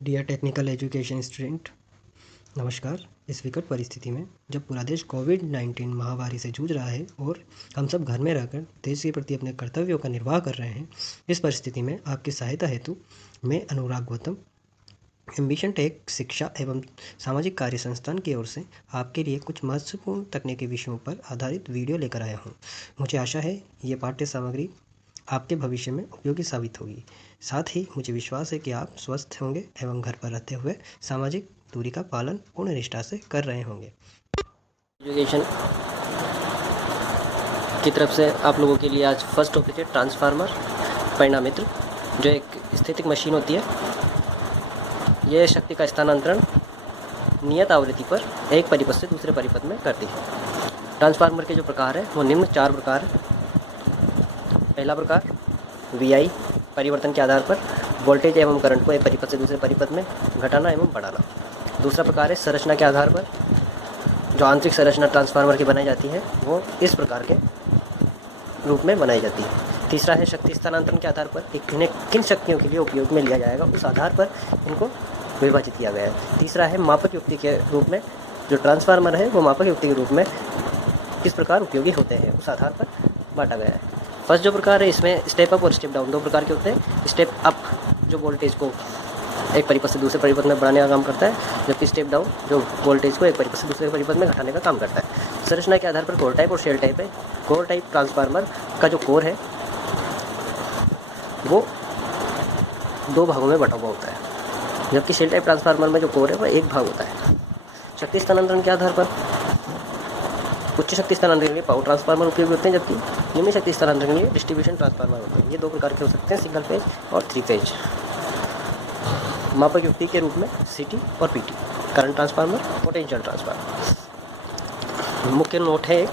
Dear technical education student, नमस्कार। इस विकट परिस्थिति में जब पूरा देश कोविड-19 महामारी से जूझ रहा है और हम सब घर में रहकर देश के प्रति अपने कर्तव्यों का निर्वाह कर रहे हैं, इस परिस्थिति में आपकी सहायता हेतु मैं अनुराग गौतम एम्बिशन टेक शिक्षा एवं सामाजिक कार्य संस्थान की ओर से आपके लिए कुछ महत्वपूर्ण तकनीकी विषयों पर आधारित वीडियो लेकर आया हूँ। मुझे आशा है ये पाठ्य सामग्री आपके भविष्य में उपयोगी साबित होगी। साथ ही मुझे विश्वास है कि आप स्वस्थ होंगे एवं घर पर रहते हुए सामाजिक दूरी का पालन पूर्ण निष्ठा से कर रहे होंगे। एजुकेशन की तरफ से आप लोगों के लिए आज फर्स्ट टॉपिक है ट्रांसफार्मर परिणामित्र, जो एक स्थितिक मशीन होती है। यह शक्ति का स्थानांतरण नियत आवृत्ति पर एक परिपथ से दूसरे परिपथ में करती है। ट्रांसफार्मर के जो प्रकार है वो निम्न 4 प्रकार है। पहला प्रकार VI परिवर्तन के आधार पर वोल्टेज एवं करंट को एक परिपथ से दूसरे परिपथ में घटाना एवं बढ़ाना। दूसरा प्रकार है संरचना के आधार पर जो आंतरिक संरचना ट्रांसफार्मर की बनाई जाती है वो इस प्रकार के रूप में बनाई जाती है। तीसरा है शक्ति स्थानांतरण के आधार पर इन्हें किन शक्तियों के लिए उपयोग में लिया जाएगा उस आधार पर इनको विभाजित किया गया है। तीसरा है मापक युक्ति के रूप में जो ट्रांसफार्मर है वो मापक युक्ति के रूप में किस प्रकार उपयोगी होते हैं उस आधार पर बांटा गया है। फर्स्ट जो प्रकार है इसमें स्टेप अप और स्टेप डाउन 2 प्रकार के होते हैं। स्टेप अप जो वोल्टेज को एक परिपथ से दूसरे परिपथ में बढ़ाने का काम करता है, जबकि स्टेप डाउन जो वोल्टेज को एक परिपथ से दूसरे परिपथ में घटाने का काम करता है। संरचना के आधार पर कोर टाइप और शेल टाइप है। कोर टाइप ट्रांसफार्मर का जो कोर है वो 2 भागों में बटा हुआ होता है, जबकि शेल टाइप ट्रांसफार्मर में जो कोर है वह 1 भाग होता है। शक्ति स्थानांतरण के आधार पर उच्च शक्ति स्थानांतरण के लिए पावर ट्रांसफार्मर उपयोगी होते हैं, जबकि निम्न शक्ति स्थानांतरण के लिए डिस्ट्रीब्यूशन ट्रांसफार्मर होते हैं। ये 2 प्रकार के हो सकते हैं, सिंगल फेज और 3 फेज। मापक युक्ति के रूप में CT और PT, current transformer, potential transformer. मुख्य नोट है एक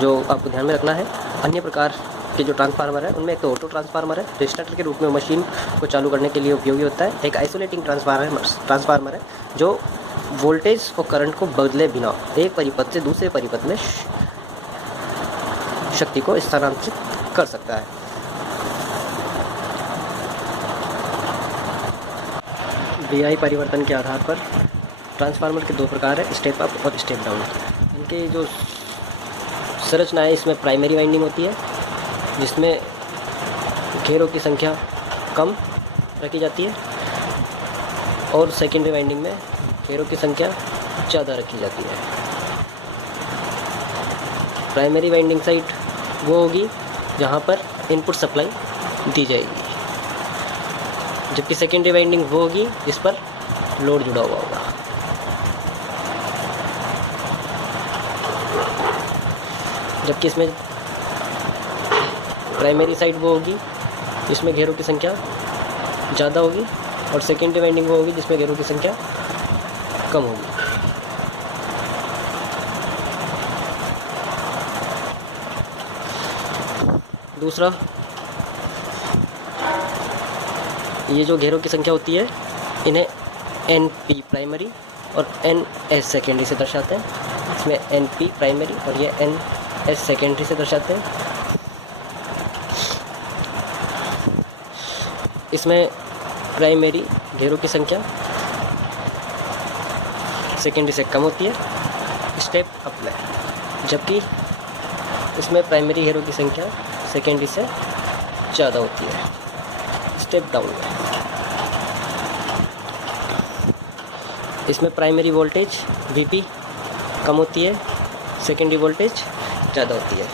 जो आपको ध्यान में रखना है। अन्य प्रकार के जो ट्रांसफार्मर है उनमें एक तो ऑटो ट्रांसफार्मर है जो स्टार्टर के रूप में मशीन को चालू करने के लिए उपयोगी होता है। एक आइसोलेटिंग ट्रांसफार्मर है जो वोल्टेज और करंट को बदले बिना एक परिपथ से दूसरे परिपथ में शक्ति को स्थानांतरित कर सकता है। VI परिवर्तन के आधार पर ट्रांसफार्मर के 2 प्रकार है, स्टेप अप और स्टेप डाउन। इनके जो संरचना है इसमें प्राइमरी वाइंडिंग होती है जिसमें घेरों की संख्या कम रखी जाती है, और सेकेंडरी वाइंडिंग में घेरों की संख्या ज़्यादा रखी जाती है। प्राइमरी वाइंडिंग साइड वो होगी जहाँ पर इनपुट सप्लाई दी जाएगी, जबकि सेकेंडरी वाइंडिंग वो होगी जिस पर लोड जुड़ा हुआ होगा। जबकि इसमें प्राइमरी साइड वो होगी जिसमें घेरों की संख्या ज़्यादा होगी, और सेकेंडरी वाइंडिंग वो होगी जिसमें घेरों की संख्या कम होगी। दूसरा, ये जो घेरों की संख्या होती है इन्हें NP प्राइमरी और NS सेकेंडरी से दर्शाते हैं। इसमें NP प्राइमरी और ये NS सेकेंडरी से दर्शाते हैं। इसमें प्राइमरी घेरों की संख्या सेकेंडरी से कम होती है स्टेप अप में, जबकि इसमें प्राइमरी घेरों की संख्या सेकेंडरी से ज़्यादा होती है स्टेप डाउन में। इसमें प्राइमरी वोल्टेज VP कम होती है, सेकेंडरी वोल्टेज ज़्यादा होती है,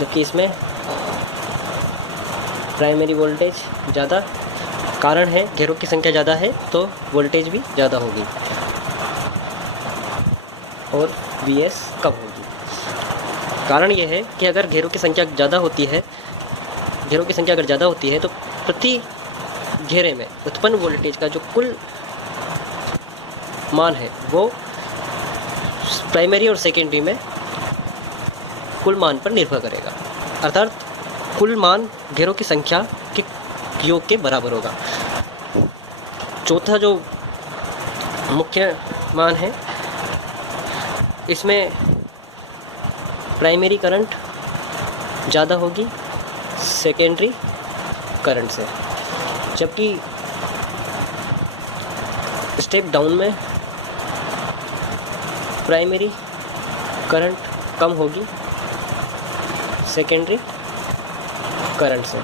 जबकि इसमें प्राइमरी वोल्टेज ज़्यादा, कारण है घेरों की संख्या ज़्यादा है तो वोल्टेज भी ज़्यादा होगी और VS कम होगी। कारण यह है कि अगर घेरों की संख्या ज़्यादा होती है, घेरों की संख्या अगर ज़्यादा होती है तो प्रति घेरे में उत्पन्न वोल्टेज का जो कुल मान है वो प्राइमरी और सेकेंडरी में कुल मान पर निर्भर करेगा, अर्थात कुल मान घेरों की संख्या के योग के बराबर होगा। चौथा जो मुख्य मान है इसमें प्राइमरी करंट ज़्यादा होगी सेकेंडरी करंट से, जबकि स्टेप डाउन में प्राइमरी करंट कम होगी सेकेंडरी करंट से।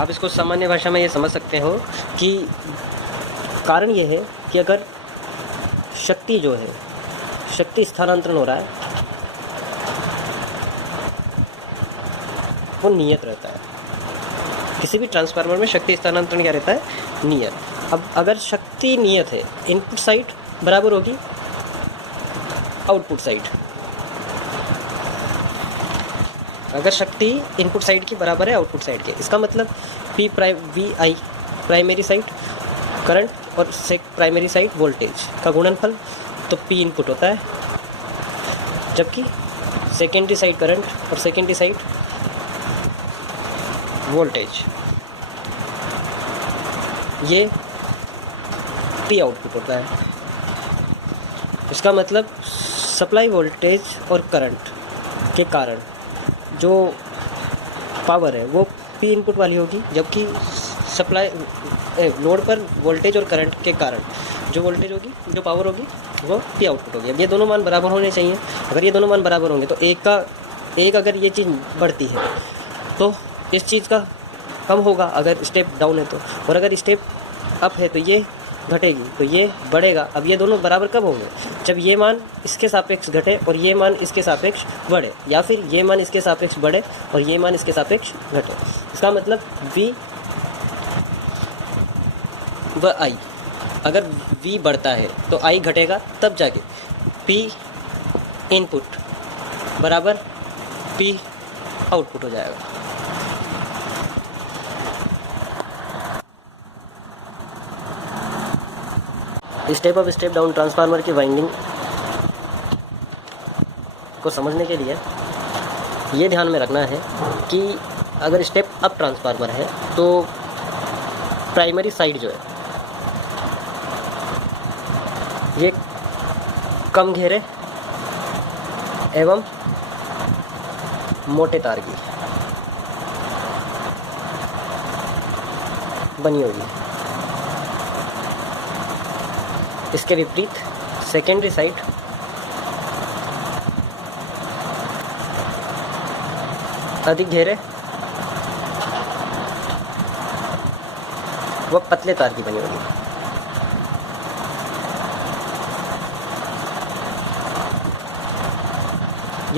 आप इसको सामान्य भाषा में ये समझ सकते हो कि कारण ये है कि अगर शक्ति जो है, शक्ति स्थानांतरण हो रहा है, वो नियत रहता है। किसी भी ट्रांसफार्मर में शक्ति स्थानांतरण क्या रहता है? नियत। अब अगर शक्ति नियत है, इनपुट साइड बराबर होगी आउटपुट साइड। अगर शक्ति इनपुट साइड की बराबर है आउटपुट साइड के, इसका मतलब V I primary side current और प्राइमरी साइड वोल्टेज का गुणनफल, तो पी इनपुट होता है, जबकि सेकेंडरी साइड करंट और सेकेंडरी साइड वोल्टेज ये पी आउटपुट होता है। इसका मतलब सप्लाई वोल्टेज और करंट के कारण जो पावर है वो पी इनपुट वाली होगी, जबकि सप्लाई लोड पर वोल्टेज और करंट के कारण जो वोल्टेज होगी, जो पावर होगी, वो पी आउटपुट होगी। अब ये दोनों मान बराबर होने चाहिए। अगर ये दोनों मान बराबर होंगे तो एक अगर ये चीज़ बढ़ती है तो इस चीज़ का कम होगा अगर स्टेप डाउन है तो, और अगर स्टेप अप है तो ये घटेगी तो ये बढ़ेगा। अब ये दोनों बराबर कब होंगे? जब ये मान इसके सापेक्ष घटे और ये मान इसके सापेक्ष बढ़े, या फिर ये मान इसके सापेक्ष बढ़े और ये मान इसके सापेक्ष घटे। इसका मतलब V व I, अगर V बढ़ता है तो I घटेगा, तब जाके P इनपुट बराबर P आउटपुट हो जाएगा। Step up step down transformer की वाइंडिंग को समझने के लिए ये ध्यान में रखना है कि अगर स्टेप अप ट्रांसफार्मर है तो प्राइमरी साइड जो है ये कम घेरे एवं मोटे तार की बनी होगी। इसके विपरीत सेकेंडरी साइड अधिक घेरे व पतले तार की बनी होगी।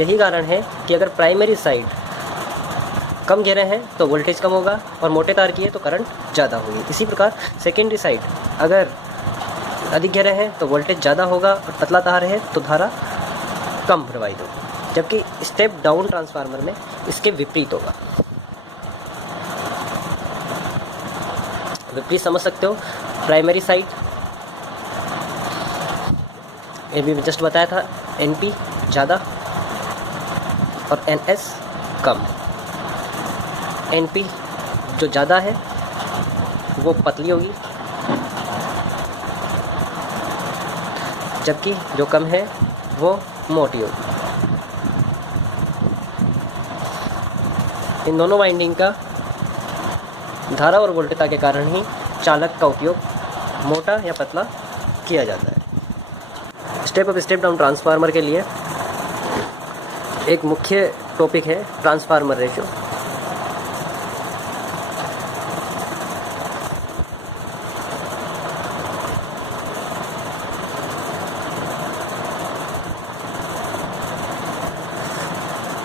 यही कारण है कि अगर प्राइमरी साइड कम घेरे हैं तो वोल्टेज कम होगा और मोटे तार की है तो करंट ज़्यादा होगी। इसी प्रकार सेकेंडरी साइड अगर अधिक घेरे हैं तो वोल्टेज ज़्यादा होगा और पतला तार है तो धारा कम प्रवाहित होगी, जबकि स्टेप डाउन ट्रांसफार्मर में इसके विपरीत होगा। विपरीत समझ सकते हो। प्राइमरी साइड ये भी जस्ट बताया था, NP ज़्यादा और NS कम। NP जो ज़्यादा है वो पतली होगी, जबकि जो कम है वो मोटी होगी। इन दोनों वाइंडिंग का धारा और वोल्टेजता के कारण ही चालक का उपयोग मोटा या पतला किया जाता है। Step up step down transformer के लिए एक मुख्य टॉपिक है ट्रांसफार्मर रेशियो।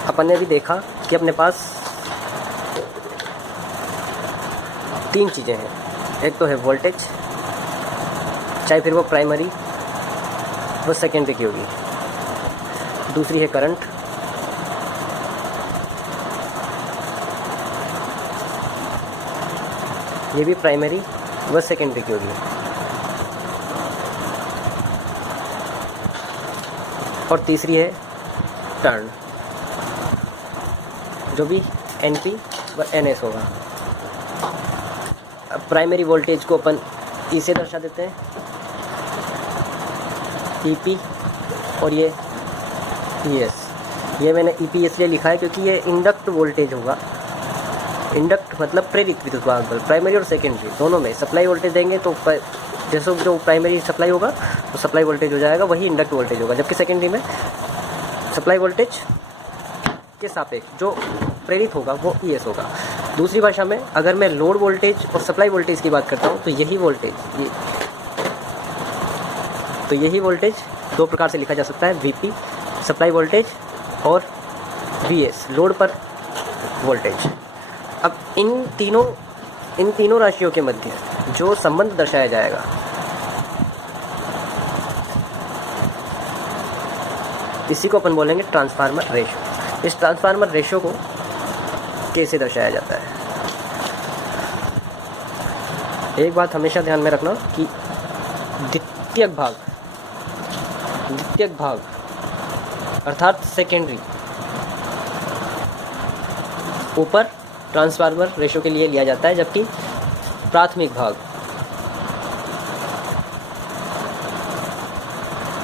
अपन ने भी देखा कि अपने पास तीन चीज़ें हैं। एक तो है वोल्टेज, चाहे फिर वो प्राइमरी वो सेकेंडरी की होगी। दूसरी है करंट, ये भी प्राइमरी व सेकेंडरी की होगी। और तीसरी है टर्न, जो भी NP व NS होगा। अब प्राइमरी वोल्टेज को अपन E से दर्शा देते हैं, EP, और ये ES। ये मैंने EP इसलिए लिखा है क्योंकि ये इंडक्ट वोल्टेज होगा, इंडक्ट मतलब प्रेरित विद्युत वाहक बल, प्राइमरी और सेकेंडरी दोनों में सप्लाई वोल्टेज देंगे तो जैसे जो प्राइमरी सप्लाई होगा तो सप्लाई वोल्टेज हो जाएगा वही इंडक्ट वोल्टेज होगा, जबकि सेकेंडरी में सप्लाई वोल्टेज के सापेक्ष जो प्रेरित होगा वो ES होगा। दूसरी भाषा में अगर मैं लोड वोल्टेज और सप्लाई वोल्टेज की बात करता हूँ तो यही वोल्टेज दो प्रकार से लिखा जा सकता है, VP सप्लाई वोल्टेज और VS लोड पर वोल्टेज। अब इन तीनों राशियों के मध्य जो संबंध दर्शाया जाएगा इसी को अपन बोलेंगे ट्रांसफार्मर रेशो। इस ट्रांसफार्मर रेशो को कैसे दर्शाया जाता है, एक बात हमेशा ध्यान में रखना कि द्वितीयक भाग अर्थात सेकेंडरी ऊपर ट्रांसफार्मर रेशो के लिए लिया जाता है, जबकि प्राथमिक भाग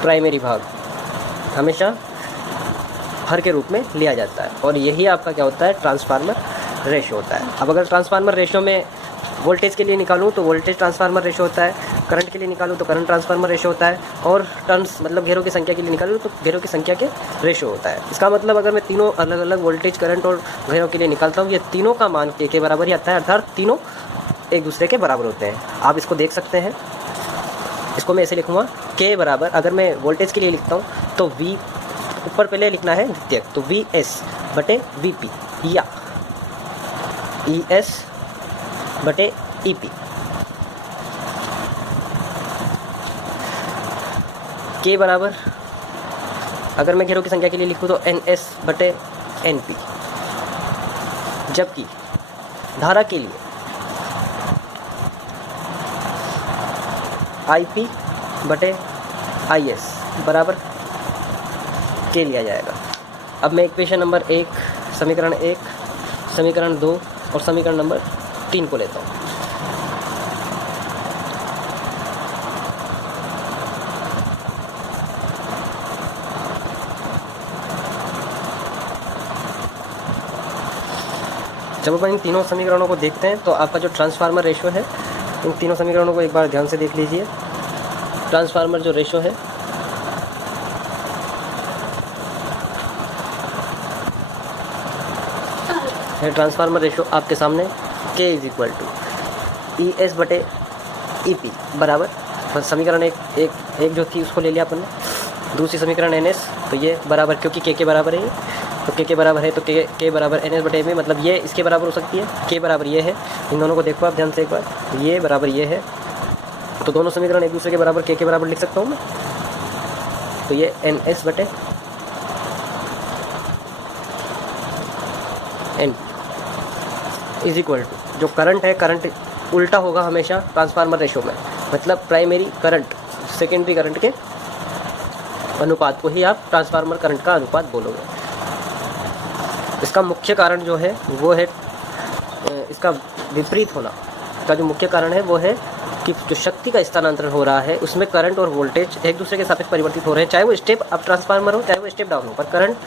प्राइमरी भाग हमेशा हर के रूप में लिया जाता है। और यही आपका क्या होता है, ट्रांसफार्मर रेशो होता है। अब अगर ट्रांसफार्मर रेशो में वोल्टेज के लिए निकालूं तो वोल्टेज ट्रांसफार्मर रेशो होता है, करंट के लिए निकालूं तो करंट ट्रांसफार्मर रेशो होता है, और टर्न्स मतलब घेरों की संख्या के लिए निकालूं तो घेरों की संख्या के रेशो होता है। इसका मतलब अगर मैं तीनों अलग अलग वोल्टेज, करंट और घेरों के लिए निकालता हूँ, ये तीनों का मान के बराबर ही आता है, अर्थात तीनों एक दूसरे के बराबर होते हैं। आप इसको देख सकते हैं, इसको मैं ऐसे लिखूँगा के बराबर, अगर मैं वोल्टेज के लिए लिखता हूँ तो V ऊपर पहले लिखना है द्वितीयक, तो VS बटे VP या ES बटे EP। के बराबर अगर मैं घेरों की संख्या के लिए लिखूँ तो NS बटे NP, जबकि धारा के लिए IP बटे IS बराबर के लिया जाएगा। अब मैं इक्वेशन नंबर 1, समीकरण 1, समीकरण 2 और समीकरण नंबर 3 को लेता हूँ। जब अपन इन तीनों समीकरणों को देखते हैं तो आपका जो ट्रांसफार्मर रेशो है, इन तीनों समीकरणों को एक बार ध्यान से देख लीजिए। ट्रांसफार्मर जो रेशो है ट्रांसफार्मर रेशो आपके सामने K = ES बटे EP बराबर समीकरण एक जो थी उसको ले लिया अपन ने, दूसरी समीकरण NS, तो ये बराबर, क्योंकि K के बराबर है ये, तो K के बराबर है तो K बराबर NS बटे MP, मतलब ये इसके बराबर हो सकती है, K बराबर ये है। इन दोनों को देखो आप ध्यान से एक बार, ये बराबर ये है, तो दोनों समीकरण एक दूसरे के बराबर K के बराबर लिख सकता हूँ मैं, तो ये NS बटे NP = जो करंट है, करंट उल्टा होगा हमेशा ट्रांसफार्मर रेशो में, मतलब प्राइमरी करंट सेकेंडरी करंट के अनुपात को ही आप ट्रांसफार्मर करंट का अनुपात बोलोगे। इसका मुख्य कारण जो है वो है, इसका विपरीत होना का जो मुख्य कारण है वो है कि जो शक्ति का स्थानांतरण हो रहा है उसमें करंट और वोल्टेज एक दूसरे के सापेक्ष परिवर्तित हो रहे हैं, चाहे वो स्टेप अप ट्रांसफार्मर हो चाहे वो स्टेप डाउन हो, पर करंट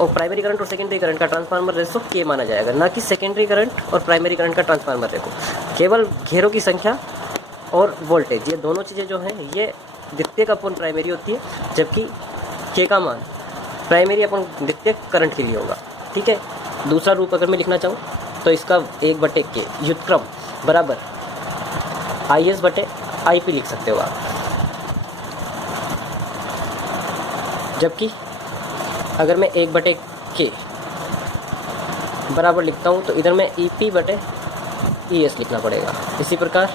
और प्राइमरी करंट और सेकेंडरी करंट का ट्रांसफार्मर रेशो K माना जाएगा, ना कि सेकेंडरी करंट और प्राइमरी करंट का ट्रांसफार्मर रेशो। केवल घेरों की संख्या और वोल्टेज, ये दोनों चीज़ें जो हैं ये द्वितीयक अपन प्राइमरी होती है, जबकि K का मान प्राइमरी अपन द्वितीयक करंट के लिए होगा। ठीक है, दूसरा रूप अगर मैं लिखना चाहूँ तो इसका 1/K व्युत्क्रम बराबर IS बटे IP लिख सकते हो आप, जबकि अगर मैं 1/K बराबर लिखता हूँ तो इधर में EP बटे ES लिखना पड़ेगा। इसी प्रकार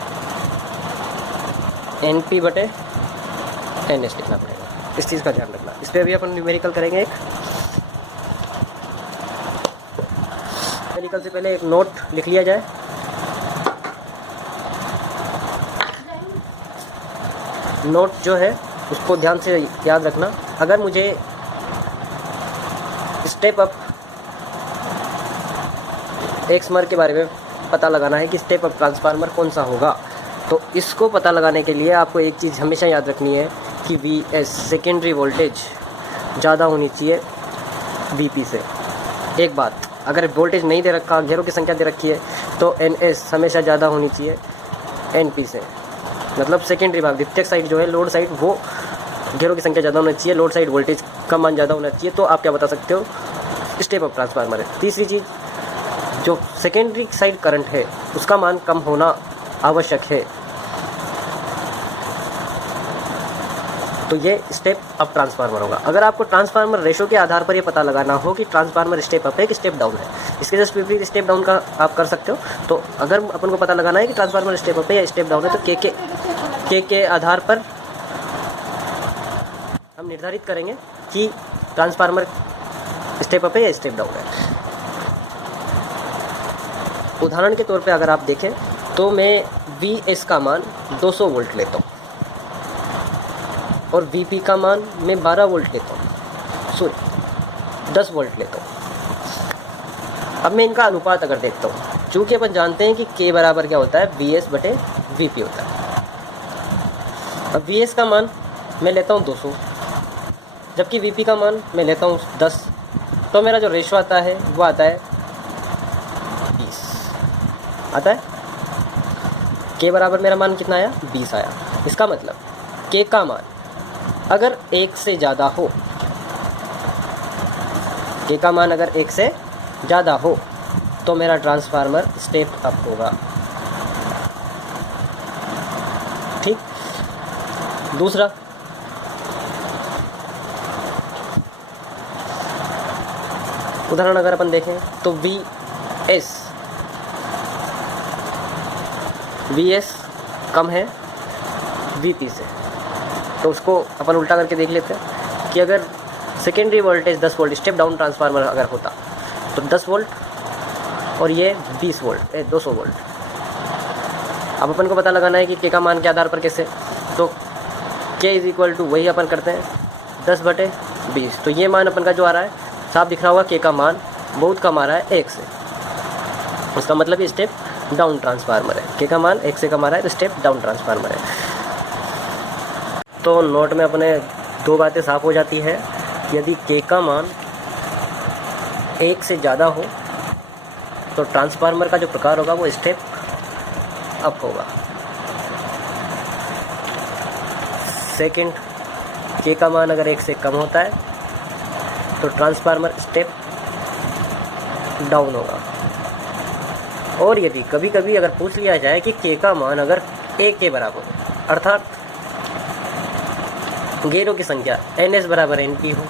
NP बटे NS लिखना पड़ेगा। इस चीज़ का ध्यान रखना। इस पर अभी अपन न्यूमेरिकल करेंगे। न्यूमेरिकल से पहले एक नोट लिख लिया जाए। नोट जो है उसको ध्यान से याद रखना। अगर मुझे स्टेप अप एक्समर के बारे में पता लगाना है कि स्टेप अप ट्रांसफार्मर कौन सा होगा, तो इसको पता लगाने के लिए आपको एक चीज़ हमेशा याद रखनी है कि VS सेकेंडरी वोल्टेज ज़्यादा होनी चाहिए VP से। एक बात अगर वोल्टेज नहीं दे रखा, घेरों की संख्या दे रखी है, तो NS हमेशा ज़्यादा होनी चाहिए NP से। मतलब सेकेंडरी भाग, द्वितीयक साइड जो है, लोड साइड, वो घेरों की संख्या ज़्यादा होना चाहिए, लोड साइड वोल्टेज का मान ज़्यादा होना चाहिए। तो आप क्या बता सकते हो, स्टेप अप ट्रांसफार्मर है। तीसरी चीज़, जो सेकेंडरी साइड करंट है उसका मान कम होना आवश्यक है, तो ये स्टेप अप ट्रांसफार्मर होगा। अगर आपको ट्रांसफार्मर रेशो के आधार पर ये पता लगाना हो कि ट्रांसफार्मर स्टेप अप है कि स्टेप डाउन है, इसके जस्ट विपरीत स्टेप डाउन का आप कर सकते हो। तो अगर अपन को पता लगाना है कि ट्रांसफार्मर स्टेप अप है या स्टेप डाउन है, तो के आधार पर हम निर्धारित करेंगे कि ट्रांसफार्मर स्टेप अप है या स्टेप डाउन है। उदाहरण के तौर पे अगर आप देखें तो मैं VS का मान 200 वोल्ट लेता हूँ और VP का मान मैं 12 वोल्ट लेता हूँ, सॉरी 10 वोल्ट लेता हूँ। अब मैं इनका अनुपात अगर देखता हूँ, चूँकि अपन जानते हैं कि K बराबर क्या होता है, VS बटे VP होता है। अब VS का मान मैं लेता हूँ 200, जबकि VP का मान मैं लेता हूँ 10, तो मेरा जो रेशो आता है वो आता है 20 आता है। K बराबर मेरा मान कितना आया, 20 आया। इसका मतलब K का मान अगर 1 से ज़्यादा हो, K का मान अगर 1 से ज़्यादा हो तो मेरा ट्रांसफार्मर स्टेप अप होगा। ठीक। दूसरा, उदाहरण अगर अपन देखें तो VS कम है VP से, तो उसको अपन उल्टा करके देख लेते हैं कि अगर secondary voltage 10 volt step down transformer अगर होता तो 10 वोल्ट और ये 20 वोल्ट 200 वोल्ट। अब अपन को पता लगाना है कि K का मान के आधार पर कैसे, तो K इज इक्वल टू वही अपन करते हैं 10 बटे 20। तो ये मान अपन का जो आ रहा है साफ दिख रहा होगा, K का मान बहुत कम आ रहा है 1 से, उसका मतलब ये स्टेप डाउन ट्रांसफार्मर है। K का मान 1 से कम आ रहा है तो स्टेप डाउन ट्रांसफार्मर है। तो नोट में अपने दो बातें साफ हो जाती है, यदि K का मान 1 से ज़्यादा हो तो ट्रांसफार्मर का जो प्रकार होगा वो स्टेप अप होगा। सेकंड, K का मान अगर 1 से कम होता है तो ट्रांसफार्मर स्टेप डाउन होगा। और यदि कभी कभी अगर पूछ लिया जाए कि K का मान अगर 1 के बराबर हो, अर्थात घेरों की संख्या NS बराबर NP हो,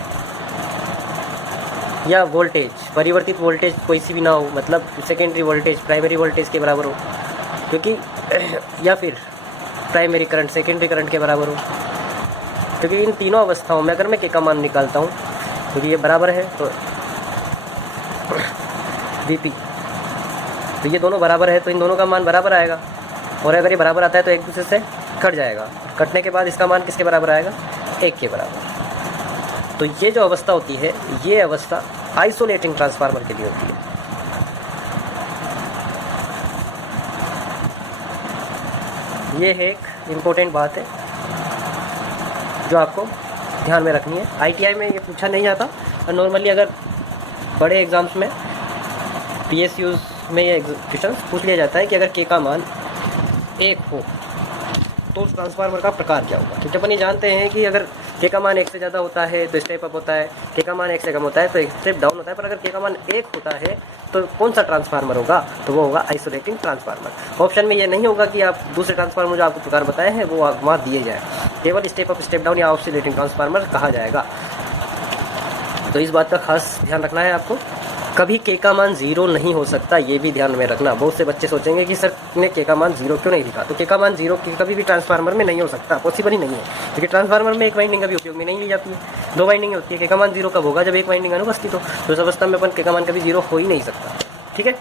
या वोल्टेज परिवर्तित वोल्टेज कोई सी भी ना हो, मतलब सेकेंडरी वोल्टेज प्राइमरी वोल्टेज के बराबर हो, क्योंकि या फिर प्राइमरी करंट सेकेंडरी करंट के बराबर हो, क्योंकि इन तीनों अवस्थाओं में अगर मैं K का मान निकालता हूँ, क्योंकि ये बराबर है तो VP, तो ये दोनों बराबर है तो इन दोनों का मान बराबर आएगा। और अगर ये बराबर आता है तो एक दूसरे से कट जाएगा, कटने के बाद इसका मान किसके बराबर आएगा, 1 के बराबर। तो ये जो अवस्था होती है, ये अवस्था आइसोलेटिंग ट्रांसफार्मर के लिए होती है। ये है एक इम्पोर्टेंट बात है जो आपको ध्यान में रखनी है। ITI में ये पूछा नहीं जाता, और नॉर्मली अगर बड़े एग्ज़ाम्स में PSUs में ये क्वेश्चन पूछ लिया जाता है कि अगर K का मान 1 हो तो उस ट्रांसफार्मर का प्रकार क्या होगा। क्योंकि अपन ये जानते हैं कि अगर K का मान 1 से ज़्यादा होता है तो स्टेप अप होता है, K का मान 1 से कम होता है तो स्टेप डाउन होता है। पर अगर K का मान 1 होता है तो कौन सा ट्रांसफार्मर होगा, तो वो होगा आइसोलेटिंग ट्रांसफार्मर। ऑप्शन में ये नहीं होगा कि आप दूसरे ट्रांसफार्मर जो आपको प्रकार बताए हैं वो वहाँ दिए जाए, केवल स्टेप अप स्टेप डाउन या ऑसिलेटिंग ट्रांसफार्मर कहा जाएगा। तो इस बात का खास ध्यान रखना है आपको। कभी K का मान 0 नहीं हो सकता, ये भी ध्यान में रखना। बहुत से बच्चे सोचेंगे कि सर ने K का मान 0 क्यों नहीं लिखा, तो K का मान 0 कभी भी ट्रांसफार्मर में नहीं हो सकता, पॉसिबल ही नहीं है, क्योंकि ट्रांसफार्मर में एक वाइंडिंग कभी उपयोग में नहीं ली जाती है, 2 वाइंडिंग होती है। K का मान 0 कब होगा, जब एक वाइंडिंग अनुपस्थित हो, तो उस अवस्था में अपन K का मान कभी 0 हो ही नहीं सकता। ठीक है।